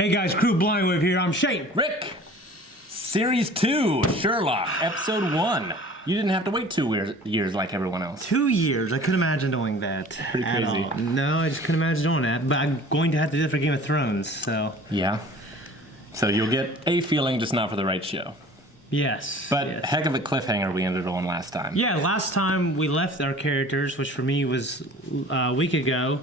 Hey guys, Crew Blindwave here. I'm Shane. Rick! Series 2, Sherlock, Episode 1. You didn't have to wait 2 years like everyone else. 2 years? I couldn't imagine doing that. Pretty crazy. All. No, I just couldn't imagine doing that. But I'm going to have to do it for Game of Thrones, so... Yeah. So you'll get a feeling, just not for the right show. Yes. But yes. Heck of a cliffhanger we ended on last time. Yeah, last time we left our characters, which for me was a week ago.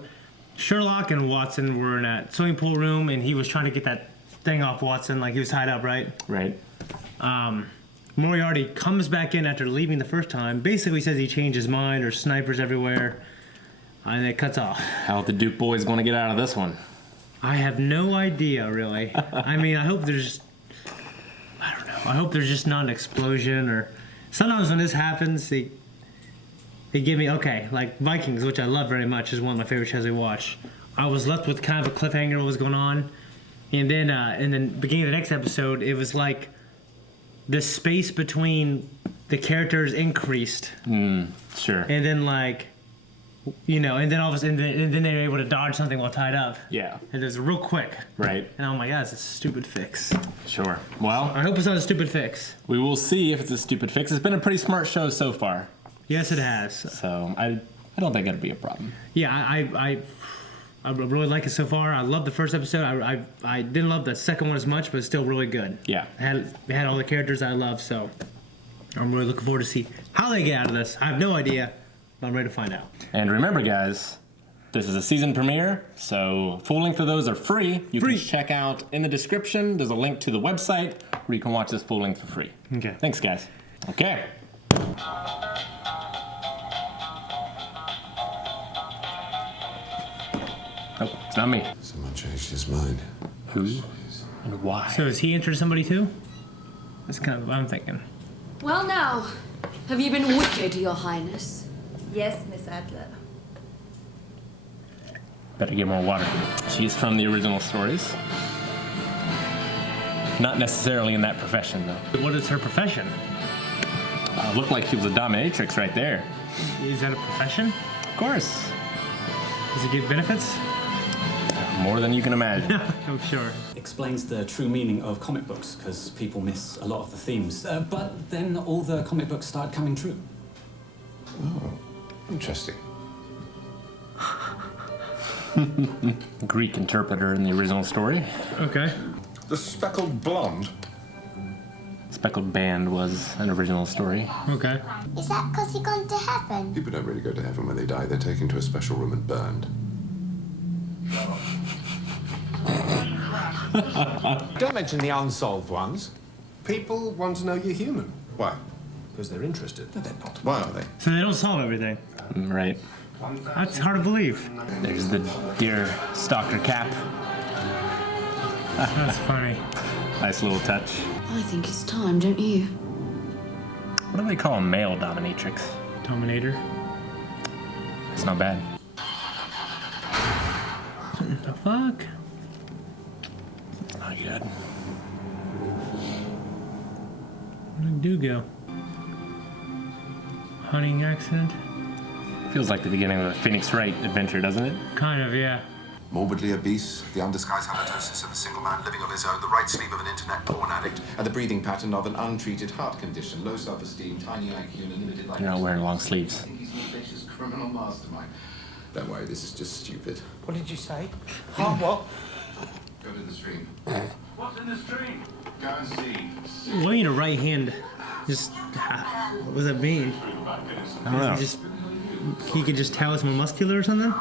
Sherlock and Watson were in that swimming pool room, and he was trying to get that thing off Watson, like he was tied up, right? Right. Moriarty comes back in after leaving the first time, basically says he changed his mind, there's snipers everywhere, and it cuts off. How the Duke boys going to get out of this one? I have no idea, really. I mean, I hope there's... I don't know. I hope there's just not an explosion, or... Sometimes when this happens, they give me... Okay, like Vikings, which I love very much, is one of my favorite shows I watch. I was left with kind of a cliffhanger what was going on. And then in the beginning of the next episode, it was like the space between the characters increased. Sure. And then like, you know, and then all of a sudden, and then they were able to dodge something while tied up. Yeah. And it was real quick. Right. And oh my God, it's a stupid fix. Sure. Well, I hope it's not a stupid fix. we will see if it's a stupid fix. It's been a pretty smart show so far. Yes, it has. So I don't think it'll be a problem. Yeah, I really like it so far. I love the first episode. I didn't love the second one as much, but it's still really good. Yeah. It had all the characters I love, so I'm really looking forward to see how they get out of this. I have no idea, but I'm ready to find out. And remember, guys, this is a season premiere, so full length of those are free. You can check out in the description. There's a link to the website where you can watch this full length for free. Okay. Thanks, guys. Okay. Oh, it's not me. Someone changed his mind. Who and why? So is he interested in somebody too? That's kind of what I'm thinking. Well now, have you been wicked, Your Highness? Yes, Miss Adler. Better get more water. She's from the original stories. Not necessarily in that profession, though. What is her profession? Looked like she was a dominatrix right there. Is that a profession? Of course. Does it get benefits? More than you can imagine. Oh, sure. Explains the true meaning of comic books, because people miss a lot of the themes. But then all the comic books started coming true. Oh, interesting. Greek interpreter in the original story. Okay. The speckled blonde. Speckled Band was an original story. Okay. Is that because you're going to heaven? People don't really go to heaven when they die. They're taken to a special room and burned. Don't mention the unsolved ones. People want to know you're human. Why? Because they're interested. No, they're not. Why are they? So they don't solve everything. Right. That's hard to believe. There's the deer stalker cap. That's funny. Nice little touch. I think it's time, don't you? What do they call a male dominatrix? Dominator. It's not bad. What the fuck? It's not good. Where did do go? Hunting accident? Feels like the beginning of a Phoenix Wright adventure, doesn't it? Kind of, yeah. Morbidly obese, the undisguised halitosis of a single man living on his own, the right sleeve of an internet porn addict, and the breathing pattern of an untreated heart condition, low self-esteem, tiny IQ, and a limited life. You're not wearing long sleeves. I think he's an ambitious criminal mastermind. Don't worry, this is just stupid. What did you say? Oh, what? Go to the stream. What's in the stream? Go and see. Why you need a right hand? Just what does that mean? I don't know. Just he could just tell it's more muscular or something.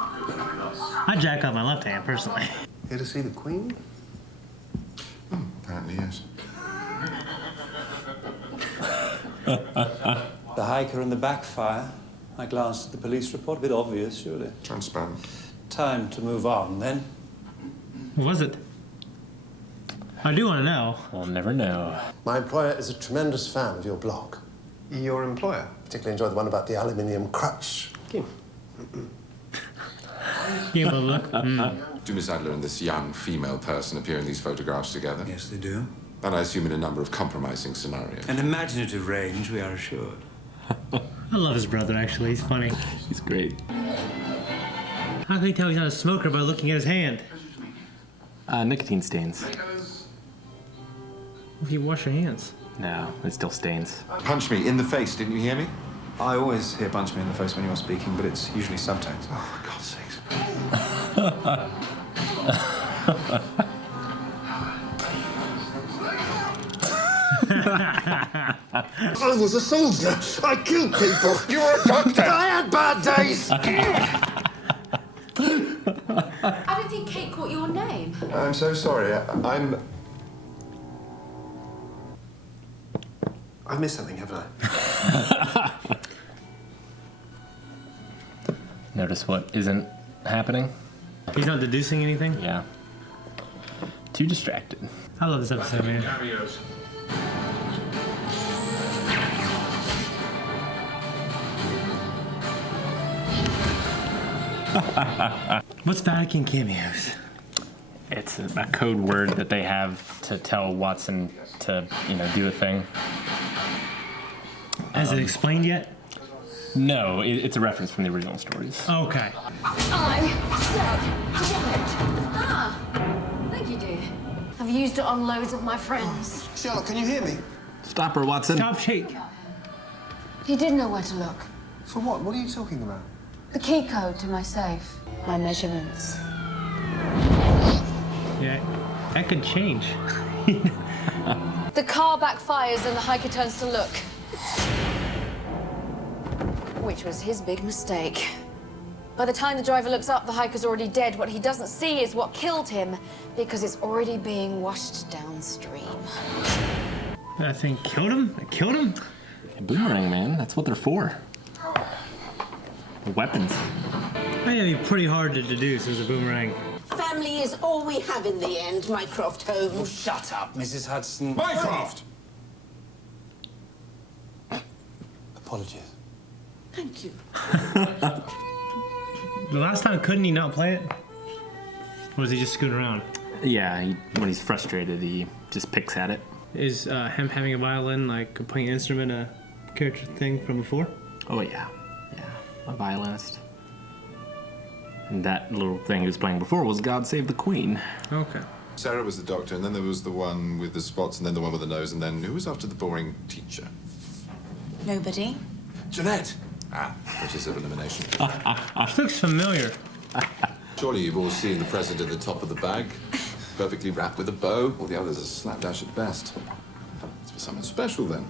I jack up my left hand personally. Here to see the Queen? Oh, apparently, yes. The hiker and the backfire. I glanced at the police report. A bit obvious, surely. Transparent. Time to move on, then. What was it? I do want to know. We'll never know. My employer is a tremendous fan of your blog. Your employer? Particularly enjoyed the one about the aluminium crutch. Give him a look. Do Miss Adler and this young female person appear in these photographs together? Yes, they do. And I assume in a number of compromising scenarios. An imaginative range, we are assured. I love his brother, actually. He's funny. He's great. How can you tell he's not a smoker by looking at his hand? Nicotine stains. If you wash your hands. No, it still stains. Punch me in the face, didn't you hear me? I always hear punch me in the face when you're speaking, but it's usually subtext. Oh, for God's sakes. I was a soldier. I killed people. You were a doctor. I had bad days. I don't think Kate caught your name. I'm so sorry. I've missed something, haven't I? Notice what isn't happening? He's not deducing anything? Yeah. Too distracted. I love this episode, man. What's Vatican cameos? It's a code word that they have to tell Watson to, do a thing. Has it explained yet? No, it's a reference from the original stories. Okay. I'm stuck. Ah, thank you, dear. I've used it on loads of my friends. Sherlock, can you hear me? Stop her, Watson. Stop shake. He did know where to look. For what? What are you talking about? The key code to my safe. My measurements. Yeah, that could change. The car backfires and the hiker turns to look. Which was his big mistake. By the time the driver looks up, the hiker's already dead. What he doesn't see is what killed him, because it's already being washed downstream. That thing killed him? It killed him? A boomerang, man. That's what they're for. Weapons. That'd be pretty hard to deduce as a boomerang. Family is all we have in the end, Mycroft Holmes. Shut up, Mrs. Hudson. Mycroft! Apologies. Thank you. The last time, couldn't he not play it? Or was he just scooting around? Yeah, when he's frustrated, he just picks at it. Is him having a violin, like playing an instrument, a character thing from before? Oh, yeah. Yeah, a violinist. And that little thing he was playing before was God Save the Queen. Okay. Sarah was the doctor, and then there was the one with the spots, and then the one with the nose, and then who was after the boring teacher? Nobody. Jeanette! Process of elimination. She looks familiar. Surely you've all seen the present at the top of the bag. Perfectly wrapped with a bow. All the others are slapdash at best. It's for someone special, then.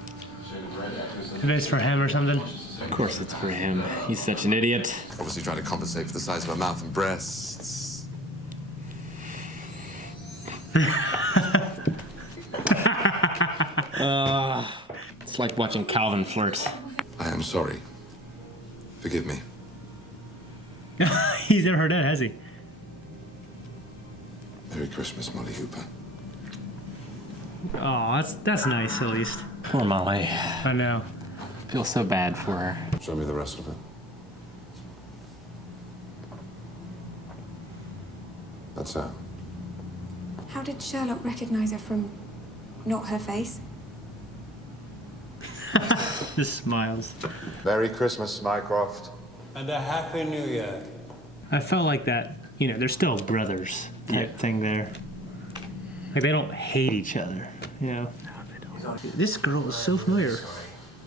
Maybe it's for him or something. Of course it's for him. He's such an idiot. Obviously trying to compensate for the size of her mouth and breasts. It's like watching Calvin flirt. I am sorry. Forgive me. He's never heard that, has he? Merry Christmas, Molly Hooper. Oh, that's nice at least. Poor Molly. I know. I feel so bad for her. Show me the rest of it. That's her. How did Sherlock recognize her from not her face? Just smiles. Merry Christmas, Mycroft. And a Happy New Year. I felt like that, they're still brothers type thing there. Like they don't hate each other, This girl is so familiar.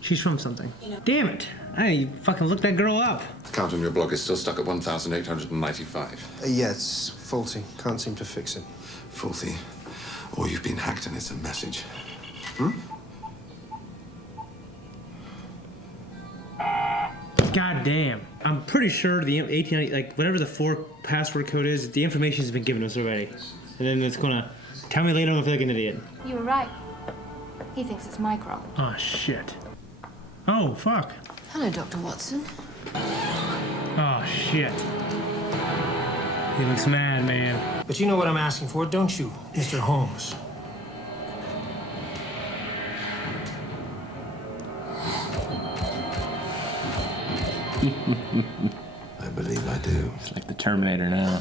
She's from something. Damn it. I fucking looked that girl up. The count on your blog is still stuck at 1,895. Yeah, it's faulty. Can't seem to fix it. Faulty. Or you've been hacked and it's a message. God damn. I'm pretty sure the 1890, like whatever the 4 password code is, the information has been given us already. And then it's gonna tell me later I'm gonna feel like an idiot. You were right. He thinks it's Mycroft. Oh shit. Oh fuck. Hello, Dr. Watson. Oh shit. He looks mad, man. But you know what I'm asking for, don't you, Mr. Holmes? I believe I do. It's like the Terminator now.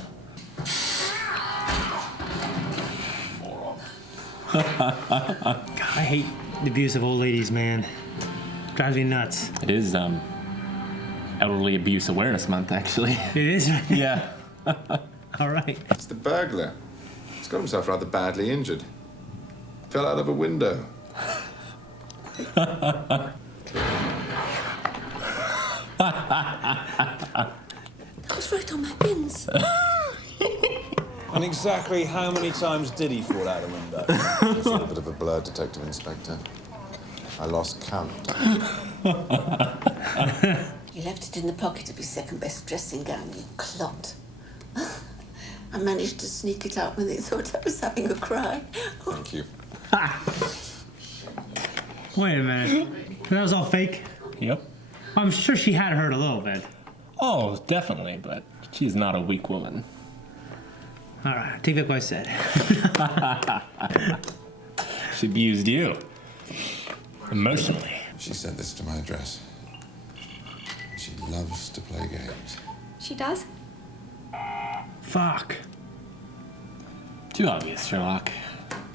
God, I hate the abuse of old ladies, man. Drives me nuts. It is Elderly Abuse Awareness Month, actually. It is? Yeah. All right. It's the burglar. He's got himself rather badly injured. Fell out of a window. It's right on my bins. And exactly how many times did he fall out a window? It's a bit of a blur, Detective Inspector. I lost count. You left it in the pocket of your second-best dressing gown, you clot. I managed to sneak it out when they thought I was having a cry. Thank you. Wait a minute. That was all fake? Yep. I'm sure she had hurt a little bit. Oh, definitely, but she's not a weak woman. All right, take back what I said. She abused you. Emotionally. She sent this to my address. She loves to play games. She does? Fuck. Too obvious, Sherlock.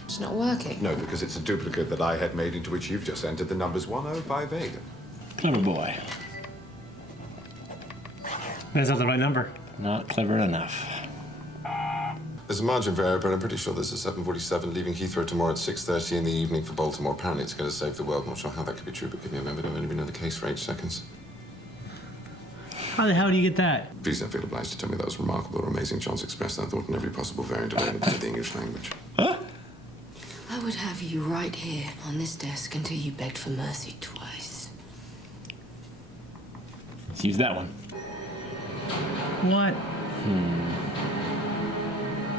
It's not working. No, because it's a duplicate that I had made into which you've just entered the numbers 1058. Clever boy. That's not the right number. Not clever enough. There's a margin of error, but I'm pretty sure there's a 747 leaving Heathrow tomorrow at 6:30 in the evening for Baltimore. Apparently it's going to save the world. Not sure how that could be true, but give me a moment. I've only been on the case for 8 seconds. How the hell do you get that? Please don't feel obliged to tell me that was remarkable or amazing. John's expressed that thought in every possible variant of it into the English language. I would have you right here on this desk until you begged for mercy twice. Let's use that one. What?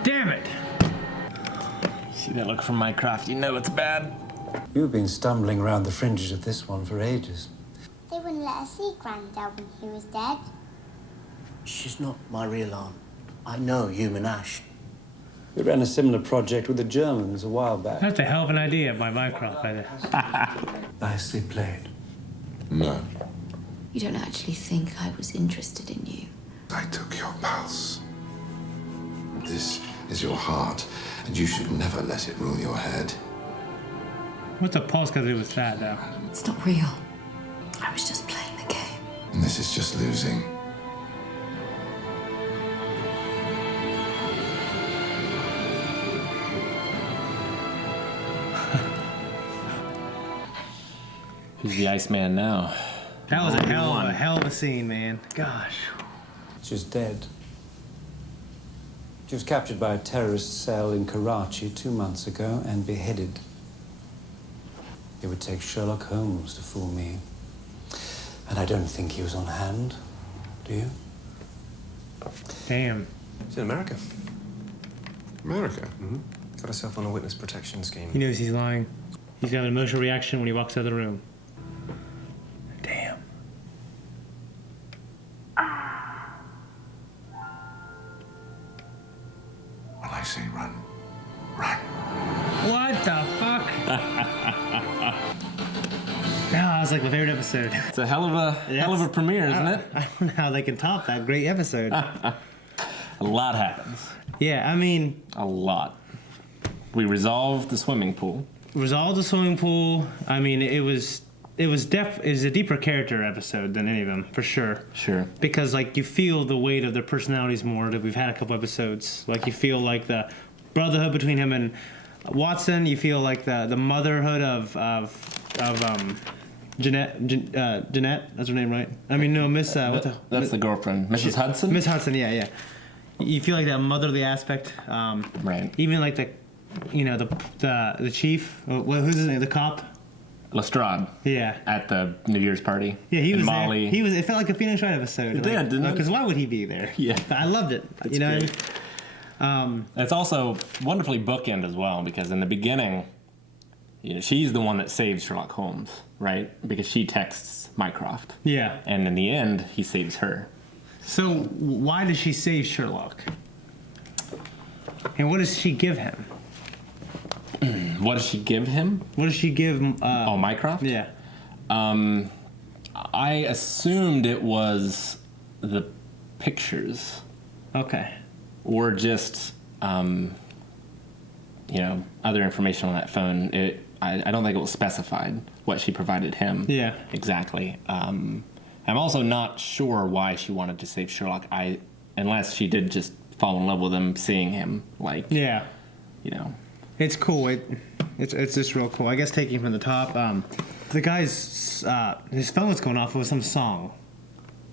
Damn it! See that look from Mycroft, you know it's bad. You've been stumbling around the fringes of this one for ages. They wouldn't let us see Grandad when he was dead. She's not my real aunt. I know human Ash. We ran a similar project with the Germans a while back. That's a hell of an idea by Mycroft, I think. Nicely played. No. You don't actually think I was interested in you? I took your pulse. This is your heart, and you should never let it rule your head. What's a pulse got to do with that, though? It's not real. I was just playing the game. And this is just losing. Who's the Iceman now? That was a hell of a scene, man. Gosh. She's dead. She was captured by a terrorist cell in Karachi 2 months ago and beheaded. It would take Sherlock Holmes to fool me. And I don't think he was on hand. Do you? Damn. She's in America. America? Mm-hmm. Got herself on a witness protection scheme. He knows he's lying. He's got an emotional reaction when he walks out of the room. Damn. When I say run, run. What the fuck? That was like my favorite episode. It's a hell of a premiere, isn't it? I don't know how they can top that great episode. A lot happens. Yeah, I mean... A lot. We resolved the swimming pool. Resolved the swimming pool. I mean, it was a deeper character episode than any of them, for sure. Sure. Because, like, you feel the weight of their personalities more that we've had a couple episodes. Like, you feel like the brotherhood between him and Watson. You feel like the motherhood of Jeanette, that's her name, right? I mean, no, Miss... That's the girlfriend. Mrs. Hudson? Miss Hudson, yeah. You feel like that motherly aspect. Right. Even like the chief, who's his name, the cop? Lestrade. Yeah. At the New Year's party. Yeah, he was Molly. there. It felt like a Phoenix Wright episode. It did, didn't it? Because why would he be there? Yeah. I loved it. That's you know great. what I mean? It's also wonderfully bookend as well, because in the beginning, she's the one that saves Sherlock Holmes, right? Because she texts Mycroft. Yeah. And in the end, he saves her. So why does she save Sherlock? And what does she give him? What does she give him? What does she give... Mycroft? Yeah. I assumed it was the pictures. Okay. Or just, other information on that phone. I don't think it was specified what she provided him. Yeah. Exactly. I'm also not sure why she wanted to save Sherlock. Unless she did just fall in love with him, seeing him. Yeah. you know. It's cool. It's just real cool. I guess taking from the top, the guy's his phone was going off with some song,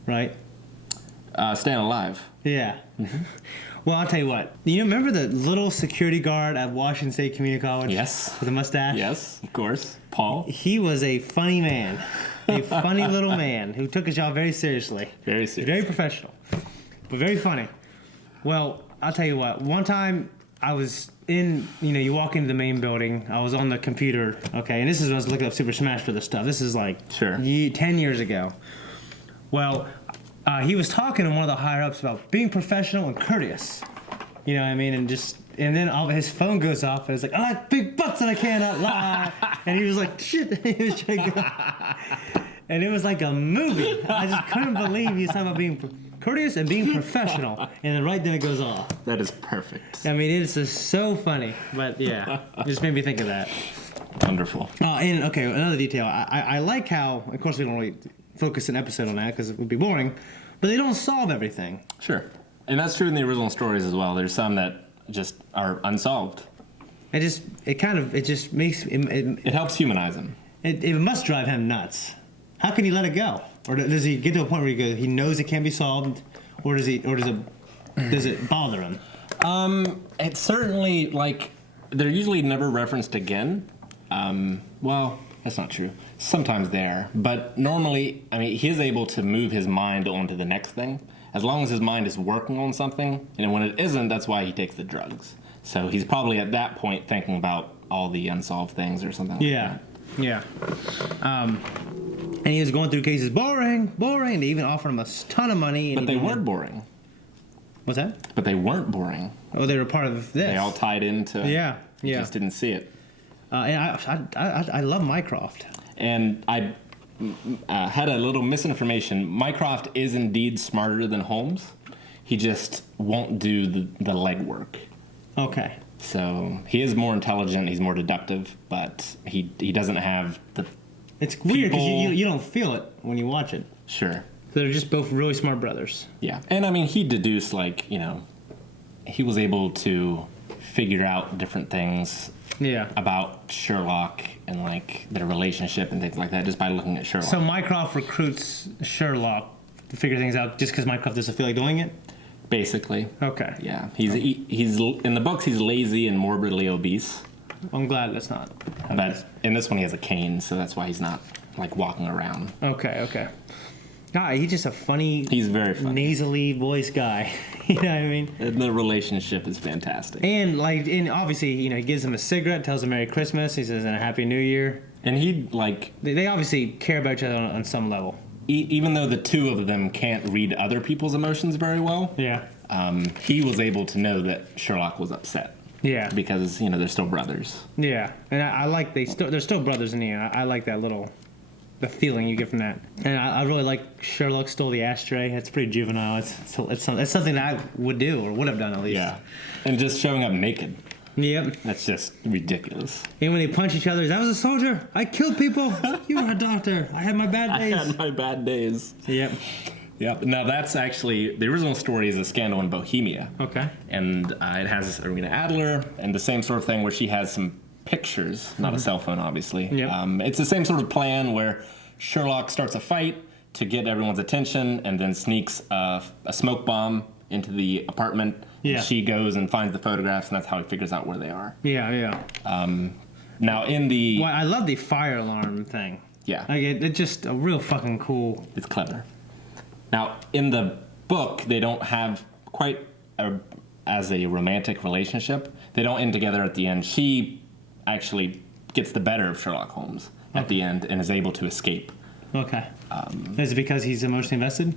right? Staying Alive. Yeah. Well, I'll tell you what. You remember the little security guard at Washington State Community College? Yes. With a mustache? Yes, of course. Paul. He was a funny man. A funny little man who took his job very seriously. Very serious. Very professional. But very funny. Well, I'll tell you what. One time I was in, you walk into the main building. I was on the computer, okay, and this is when I was looking up Super Smash for this stuff. This is like 10 years ago. Well, he was talking to one of the higher-ups about being professional and courteous. You know what I mean? And then his phone goes off, and it's like, I like big butts and I cannot lie. And he was like, shit. He was trying to go. And it was like a movie. I just couldn't believe he was talking about being courteous and being professional. And then right then it goes off. That is perfect. I mean, it's just so funny. But yeah, it just made me think of that. Wonderful. Oh, and okay, another detail. I like how, of course, we don't really focus an episode on that because it would be boring, but they don't solve everything. Sure. And that's true in the original stories as well. There's some that just are unsolved. It just makes it helps humanize him. It must drive him nuts. How can he let it go? Or does he get to a point where he knows it can't be solved, or does it bother him? It's certainly they're usually never referenced again. Well, that's not true. Sometimes they are, but normally, I mean, he is able to move his mind onto the next thing. As long as his mind is working on something, and when it isn't, that's why he takes the drugs. So he's probably at that point thinking about all the unsolved things or something like that. Yeah. And he was going through cases, boring. They even offered him a ton of money. But they weren't boring. What's that? But they weren't boring. Oh, they were part of this. They all tied into. Yeah. You just didn't see it. And I love Mycroft. And I had a little misinformation. Mycroft is indeed smarter than Holmes. He just won't do the legwork. Okay. So he is more intelligent. He's more deductive, but he doesn't have the. It's weird because you don't feel it when you watch it. Sure. They're just both really smart brothers. Yeah, and I mean he deduced he was able to figure out different things. Yeah. About Sherlock and their relationship and things like that just by looking at Sherlock. So Mycroft recruits Sherlock to figure things out just because Mycroft doesn't feel like doing it? Basically. Okay. Yeah. He's in the books he's lazy and morbidly obese. I'm glad that's not. But in this one he has a cane, so that's why he's not walking around. Okay. God, he's just a funny. He's very funny. Nasally voice guy. You know what I mean? And the relationship is fantastic. And obviously, he gives him a cigarette, tells him Merry Christmas, he says and a Happy New Year. And they obviously care about each other on some level. Even though the two of them can't read other people's emotions very well. Yeah. He was able to know that Sherlock was upset. Yeah. Because they're still brothers. Yeah, and I like they're still brothers in the end. I like that the feeling you get from that. And I really like Sherlock stole the ashtray. It's pretty juvenile. It's something that I would do or would have done at least. Yeah, and just showing up naked. Yep. That's just ridiculous. And when they punch each other, I was a soldier. I killed people. You were a doctor. I had my bad days. I had my bad days. Yep. Yep. Now that's actually the original story is A Scandal in Bohemia. Okay. And it has Irene Adler and the same sort of thing where she has some pictures, not a cell phone, obviously. Yep. It's the same sort of plan where Sherlock starts a fight to get everyone's attention and then sneaks a smoke bomb into the apartment. Yeah. And she goes and finds the photographs, and that's how he figures out where they are. Yeah. Now in the... Well, I love the fire alarm thing. Yeah. It's just a real fucking cool... It's clever. Now, in the book, they don't have quite as a romantic relationship. They don't end together at the end. She actually gets the better of Sherlock Holmes at the end and is able to escape. Okay. Is it because he's emotionally invested?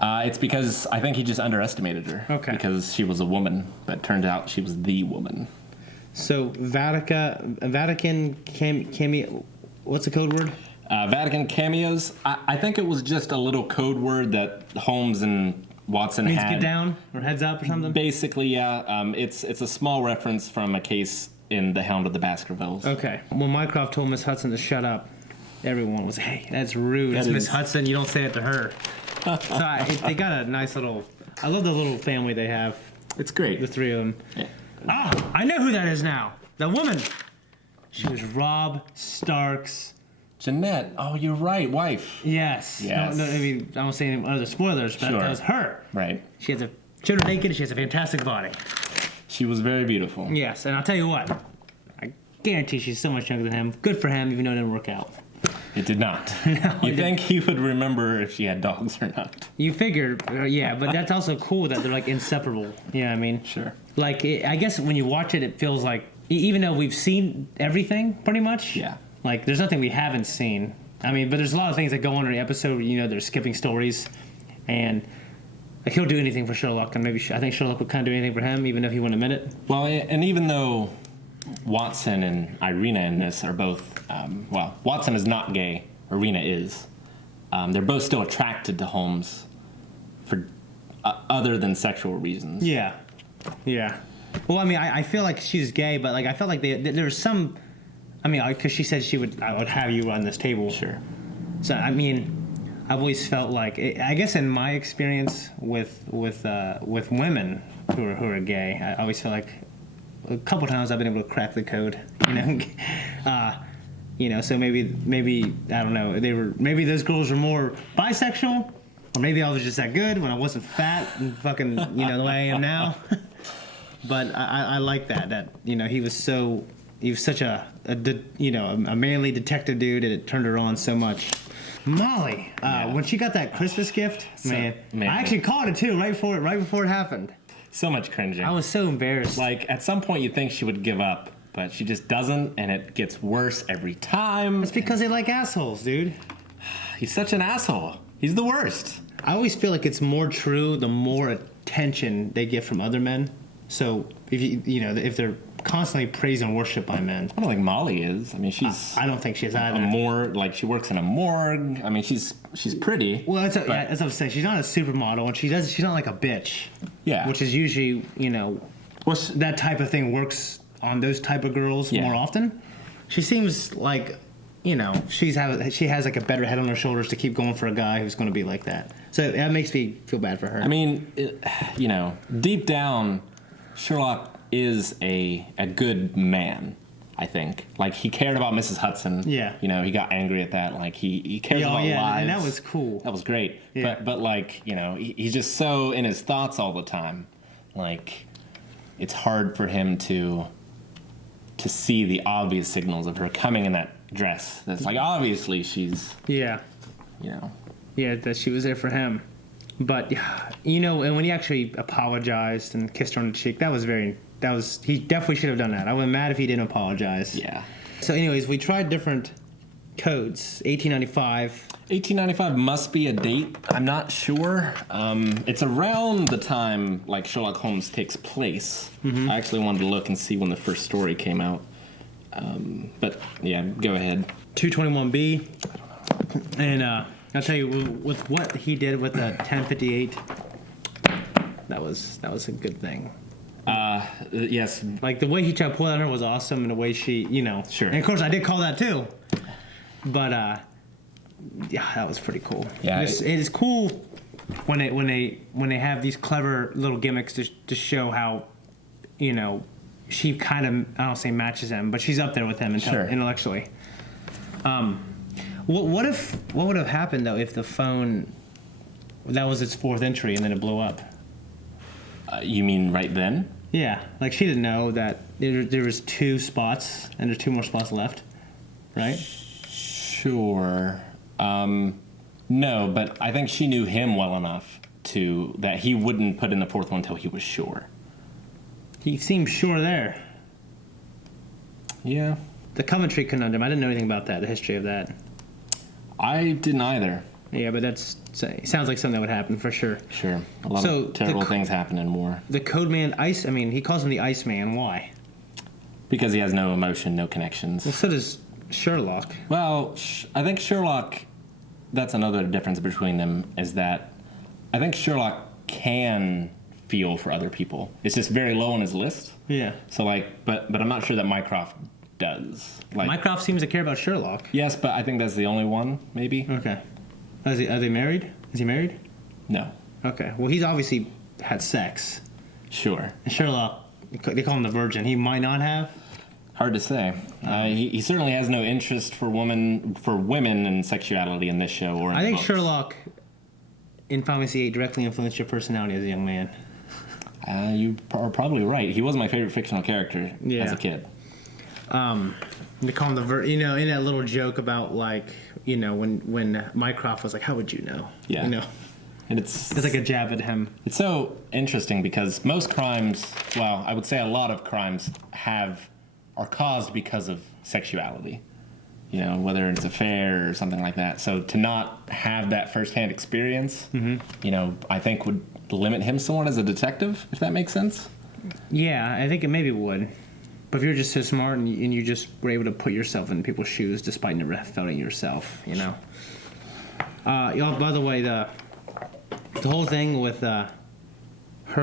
It's because I think he just underestimated her. Okay. Because she was a woman, but turned out she was the woman. So Vatican cameo. What's the code word? Vatican cameos. I think it was just a little code word that Holmes and Watson means had. Get down or heads up or something. Basically, yeah. It's a small reference from a case in The Hound of the Baskervilles. Okay. When Mycroft told Miss Hudson to shut up, everyone was, "Hey, that's rude. That's Miss Hudson. You don't say it to her." So they got a nice little. I love the little family they have. It's great. The three of them. Yeah. I know who that is now. The woman. She was Rob Stark's... Jeanette. Oh, you're right. Wife. Yes. Yes. No, I mean, I won't say any other spoilers, but Sure. that was her. Right. She showed her naked. She has a fantastic body. She was very beautiful. Yes, and I'll tell you what. I guarantee she's so much younger than him. Good for him, even though it didn't work out. It did not. No, You think he would remember if she had dogs or not? You figured, yeah, but that's also cool that they're like inseparable. You know what I mean? Sure. Like, I guess when you watch it, it feels like, even though we've seen everything pretty much. Yeah. Like, there's nothing we haven't seen. I mean, but there's a lot of things that go on in the episode. You know, they're skipping stories, and like he'll do anything for Sherlock, and maybe I think Sherlock would kind of do anything for him, even if he wouldn't admit it. Well, and even though Watson and Irene in this are both, well, Watson is not gay. Irene is. They're both still attracted to Holmes for other than sexual reasons. Yeah. Yeah. Well, I mean, I feel like she's gay, but like I felt like there's some. I mean, because she said I would have you run this table. Sure. So I mean, I've always felt like I guess in my experience with women who are gay, I always feel like a couple times I've been able to crack the code. You know. You know, so maybe I don't know. Maybe those girls were more bisexual, or maybe I was just that good when I wasn't fat and fucking the way I am now. But I like that you know he was such a manly detective dude, and it turned her on so much. Molly, when she got that Christmas gift, man, I actually called it too right before it happened. So much cringing. I was so embarrassed. Like at some point you think she would give up, but she just doesn't, and it gets worse every time. It's because they like assholes, dude. He's such an asshole. He's the worst. I always feel like it's more true the more attention they get from other men. So if they're constantly praised and worshipped by men. I don't think Molly is. I mean, she's. I don't think she is either. She works in a morgue. I mean, she's pretty. Well, that's what I'm saying. She's not a supermodel, and she's not like a bitch. Yeah. Which is usually that type of thing works on those type of girls more often. She seems like she has like a better head on her shoulders to keep going for a guy who's going to be like that. So that makes me feel bad for her. I mean, deep down, Sherlock is a good man, I think. Like, he cared about Mrs. Hudson. Yeah. He got angry at that. Like, he cares about lives. And that was cool. That was great. Yeah. But like, he's just so in his thoughts all the time. Like, it's hard for him to see the obvious signals of her coming in that dress. That's like, obviously she's... Yeah. Yeah, that she was there for him. But, and when he actually apologized and kissed her on the cheek, he definitely should have done that. I would have been mad if he didn't apologize. Yeah. So anyways, we tried different codes. 1895. 1895 must be a date. I'm not sure. It's around the time like Sherlock Holmes takes place. Mm-hmm. I actually wanted to look and see when the first story came out. But yeah, go ahead. 221B. And I'll tell you, with what he did with the 1058, that was a good thing. Yes. Like the way he tried to pull that on her was awesome, and the way she, Sure. And of course, I did call that too. But yeah, that was pretty cool. Yeah. It is cool when they have these clever little gimmicks to show how, she kind of, I don't say matches him, but she's up there with him intellectually. What would have happened though if the phone, that was its fourth entry and then it blew up? You mean right then? Yeah, like she didn't know that there was 2 spots and there's 2 more spots left, right? Sure. No, but I think she knew him well enough that he wouldn't put in the 4th one until he was sure. He seemed sure there. Yeah. The Coventry conundrum, I didn't know anything about that, the history of that. I didn't either. Yeah, but it sounds like something that would happen for sure. Sure. A lot of terrible things happen in war. The Codeman he calls him the Iceman. Why? Because he has no emotion, no connections. Well, so does Sherlock. Well, I think Sherlock, that's another difference between them, is that I think Sherlock can feel for other people. It's just very low on his list. Yeah. So but I'm not sure that Mycroft does. Mycroft seems to care about Sherlock. Yes, but I think that's the only one, maybe. Okay. Are they married? Is he married? No. Okay. Well, he's obviously had sex. Sure. And Sherlock they call him the Virgin. He might not have. Hard to say. He certainly has no interest for women and sexuality in this show or in I the think books. Sherlock in Final Fantasy VIII directly influenced your personality as a young man. You are probably right. He was my favorite fictional character as a kid. They call him the in that little joke about when Mycroft was like, "How would you know?" Yeah. And it's like a jab at him. It's so interesting because most crimes, well, I would say a lot of crimes are caused because of sexuality. Whether it's affair or something like that. So to not have that firsthand experience, I think would limit him somewhat as a detective, if that makes sense. Yeah, I think it maybe would. But if you're just so smart and you just were able to put yourself in people's shoes despite never felt it yourself, by the way, the whole thing with her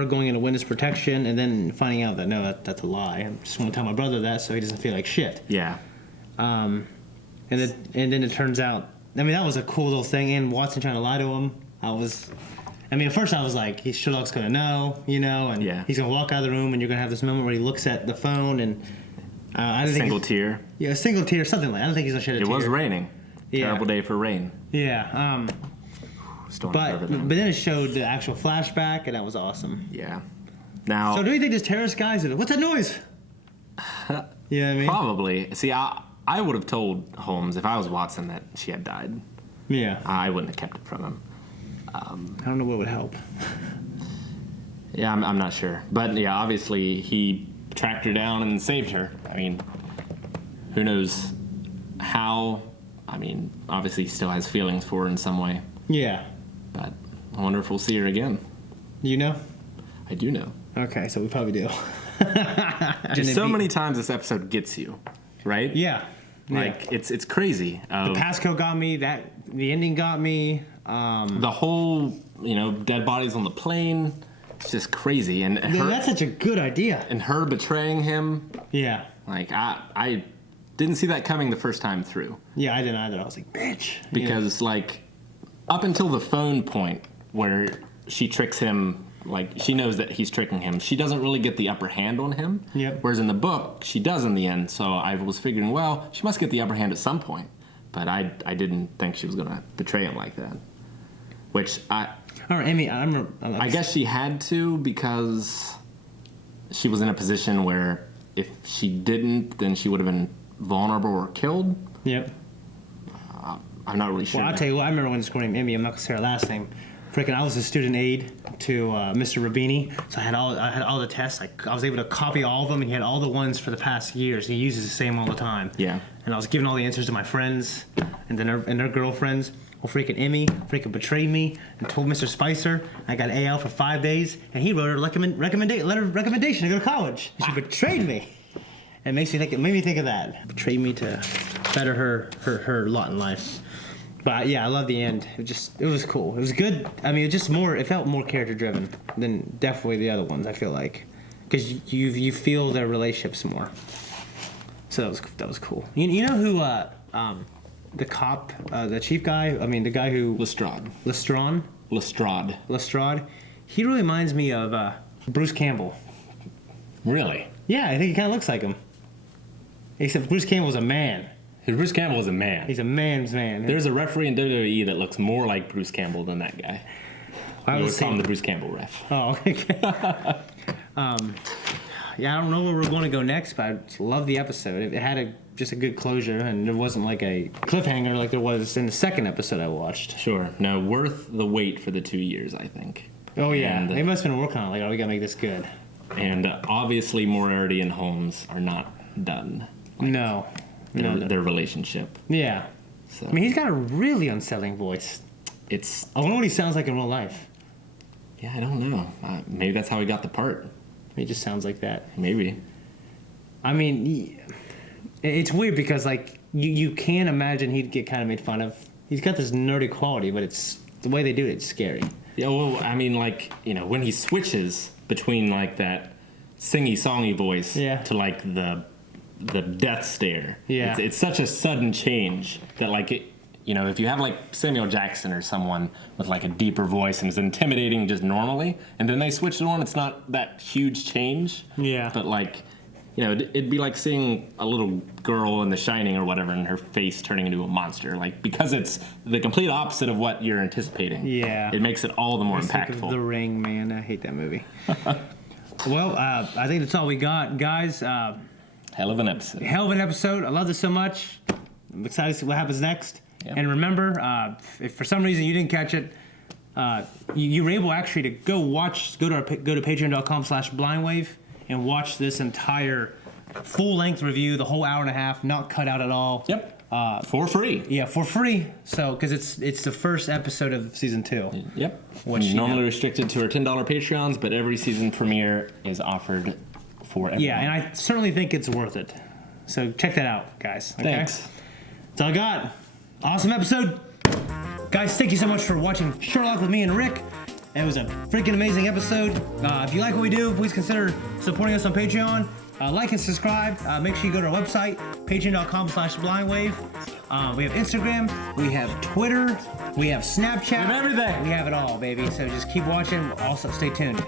going into witness protection and then finding out that that's a lie. I just want to tell my brother that so he doesn't feel like shit. Yeah. And then it turns out, that was a cool little thing. And Watson trying to lie to him. At first I was like, Sherlock's gonna know, and he's gonna walk out of the room and you're gonna have this moment where he looks at the phone and I didn't Single tear. Yeah, a single tear, something like that. I don't think he's gonna shed a tear. It was raining. Yeah. Terrible day for rain. Yeah. But then it showed the actual flashback and that was awesome. Yeah. Now. So do you think this terrorist guy's in it? What's that noise? You know what I mean? Probably. See, I would have told Holmes if I was Watson that she had died. Yeah. I wouldn't have kept it from him. I don't know what would help. Yeah, I'm not sure. But yeah, obviously he tracked her down and saved her. Who knows how. Obviously he still has feelings for her in some way. Yeah. But I wonder if we'll see her again. You know? I do know. Okay, so we probably do. Just so many times this episode gets you, right? Yeah. It's crazy. The passcode got me. The ending got me. The whole, dead bodies on the plane. It's just crazy. And that's such a good idea. And her betraying him. Yeah. I didn't see that coming the first time through. Yeah, I didn't either. I was like, bitch. Because up until the phone point where she tricks him, she knows that he's tricking him, she doesn't really get the upper hand on him. Yep. Whereas in the book, she does in the end. So I was figuring, well, she must get the upper hand at some point. But I didn't think she was going to betray him like that. Which I guess she had to because she was in a position where if she didn't, then she would have been vulnerable or killed. Yep. I'm not really sure. Well, I'll tell you what, I remember when this girl named Emmy, I'm not going to say her last name. I was a student aide to Mr. Rabini, so I had all the tests. I was able to copy all of them, and he had all the ones for the past years. He uses the same all the time. Yeah. And I was giving all the answers to my friends and their girlfriends. Well, freaking Emmy betrayed me and told Mr. Spicer I got AL for 5 days, and he wrote her a letter of recommendation to go to college. And she betrayed me. It made me think of that. Betrayed me to better her lot in life. But yeah, I love the end. It was cool. It was good. It felt more character driven than definitely the other ones. I feel like, because you feel their relationships more. So that was cool. You know who the cop, the chief guy? The guy who Lestrade. He really reminds me of Bruce Campbell. Really? Yeah, I think he kind of looks like him. Except Bruce Campbell's a man. Bruce Campbell is a man. He's a man's man. There's a referee in WWE that looks more like Bruce Campbell than that guy. I would call him the Bruce Campbell ref. Oh, okay. Yeah, I don't know where we're going to go next, but I love the episode. It had just a good closure, and there wasn't like a cliffhanger like there was in the second episode I watched. Sure. No, worth the wait for the 2 years, I think. Oh, yeah. And they must have been working on it. We got to make this good. And obviously Moriarty and Holmes are not done. No. Their relationship. Yeah. So. He's got a really unsettling voice. I wonder what he sounds like in real life. Yeah, I don't know. Maybe that's how he got the part. He just sounds like that. Maybe. It's weird because, you can imagine he'd get kind of made fun of. He's got this nerdy quality, but it's the way they do it's scary. Yeah, well, when he switches between, that singy-songy voice to, the death stare. Yeah. It's such a sudden change that, you know, if you have like Samuel Jackson or someone with like a deeper voice and is intimidating just normally, and then they switch it on, it's not that huge change. Yeah. But like, you know, it'd be like seeing a little girl in The Shining or whatever, and her face turning into a monster. Like, because it's the complete opposite of what you're anticipating. Yeah. It makes it all the more Think of impactful. The Ring, man. I hate that movie. Well, I think that's all we got, guys. Hell of an episode. Hell of an episode. I love this so much. I'm excited to see what happens next. Yep. And remember, if for some reason you didn't catch it, you were able actually to go to patreon.com/blindwave and watch this entire full-length review, the whole hour and a half, not cut out at all. Yep. For free. Yeah, for free. So, because it's the first episode of season 2. Yep. Which, normally restricted to our $10 Patreons, but every season premiere is offered for everyone. Yeah, and I certainly think it's worth it. So check that out, guys. Okay? Thanks. That's all I got. Awesome episode. Guys, thank you so much for watching Sherlock with me and Rick. It was a freaking amazing episode. If you like what we do, please consider supporting us on Patreon. Like and subscribe. Make sure you go to our website, patreon.com/blindwave. We have Instagram. We have Twitter. We have Snapchat. We have everything. We have it all, baby. So just keep watching. Also, stay tuned.